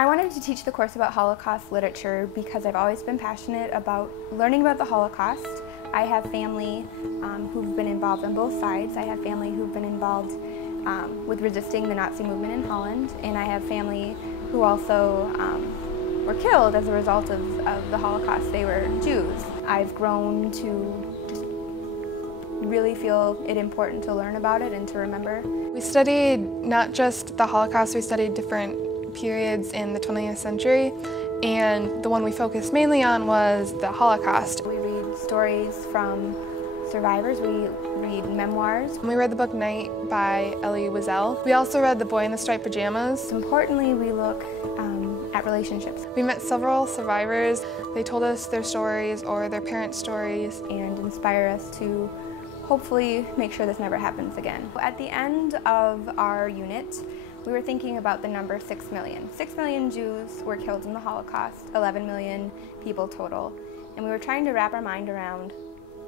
I wanted to teach the course about Holocaust literature because I've always been passionate about learning about the Holocaust. I have family who've been involved on both sides. I have family who've been involved with resisting the Nazi movement in Holland, and I have family who also were killed as a result of the Holocaust. They were Jews. I've grown to just really feel it important to learn about it and to remember. We studied not just the Holocaust, we studied different periods in the 20th century, and the one we focused mainly on was the Holocaust. We read stories from survivors, we read memoirs. We read the book Night by Elie Wiesel. We also read The Boy in the Striped Pajamas. Importantly, we look at relationships. We met several survivors. They told us their stories or their parents' stories. And inspire us to hopefully make sure this never happens again. At the end of our unit, we were thinking about the number 6 million. 6 million Jews were killed in the Holocaust, 11 million people total. And we were trying to wrap our mind around,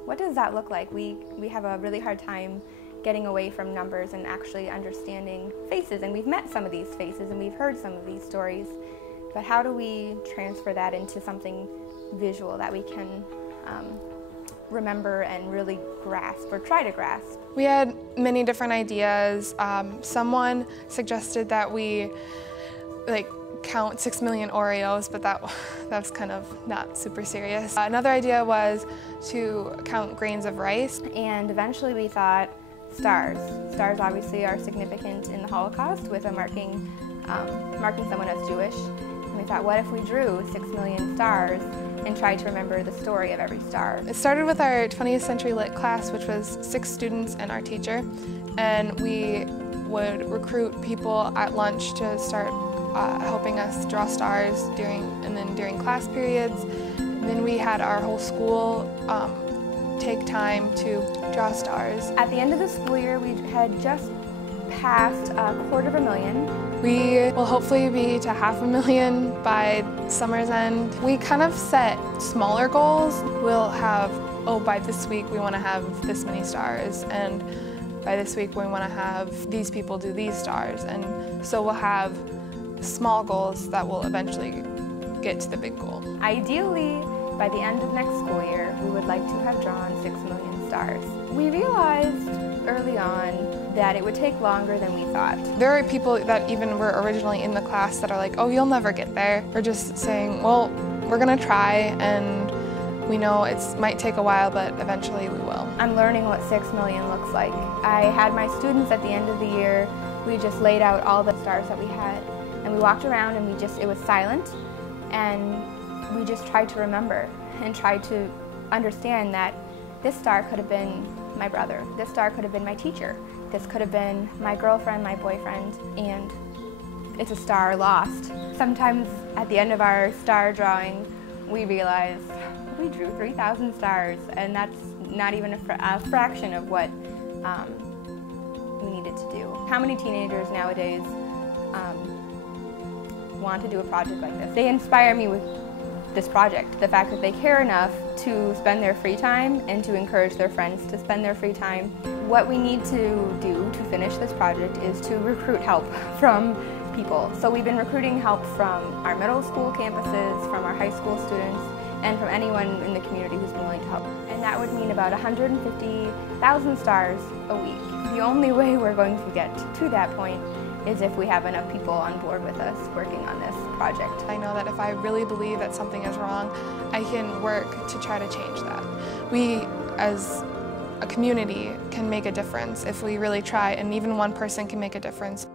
what does that look like? We have a really hard time getting away from numbers and actually understanding faces. And we've met some of these faces and we've heard some of these stories. But how do we transfer that into something visual that we can remember and really grasp, or try to grasp? We had many different ideas. Someone suggested that we count 6 million Oreos, but that's kind of not super serious. Another idea was to count grains of rice. And eventually we thought stars. Stars obviously are significant in the Holocaust with a marking someone as Jewish. And we thought, what if we drew 6 million stars and tried to remember the story of every star? It started with our 20th century lit class, which was 6 students and our teacher. And we would recruit people at lunch to start helping us draw stars during class periods. And then we had our whole school take time to draw stars. At the end of the school year, we had just passed 250,000. We will hopefully be to 500,000 by summer's end. We kind of set smaller goals. We'll have, oh, by this week we want to have this many stars, and by this week we want to have these people do these stars. And so we'll have small goals that will eventually get to the big goal. Ideally, by the end of next school year, we would like to have drawn 6 million stars. We realized early on that it would take longer than we thought. There are people that even were originally in the class that are like, oh, you'll never get there. We're just saying, well, we're gonna try, and we know it might take a while, but eventually we will. I'm learning what 6 million looks like. I had my students at the end of the year, we just laid out all the stars that we had, and we walked around and it was silent, and we just tried to remember and tried to understand that this star could have been my brother, this star could have been my teacher, this could have been my girlfriend, my boyfriend, and it's a star lost. Sometimes at the end of our star drawing, we realize we drew 3,000 stars, and that's not even a fraction of what we needed to do. How many teenagers nowadays want to do a project like this? They inspire me with this project, the fact that they care enough to spend their free time and to encourage their friends to spend their free time. What we need to do to finish this project is to recruit help from people. So we've been recruiting help from our middle school campuses, from our high school students, and from anyone in the community who's been willing to help. And that would mean about 150,000 stars a week. The only way we're going to get to that point is if we have enough people on board with us working on this project. I know that if I really believe that something is wrong, I can work to try to change that. We, as a community, can make a difference if we really try, and even one person can make a difference.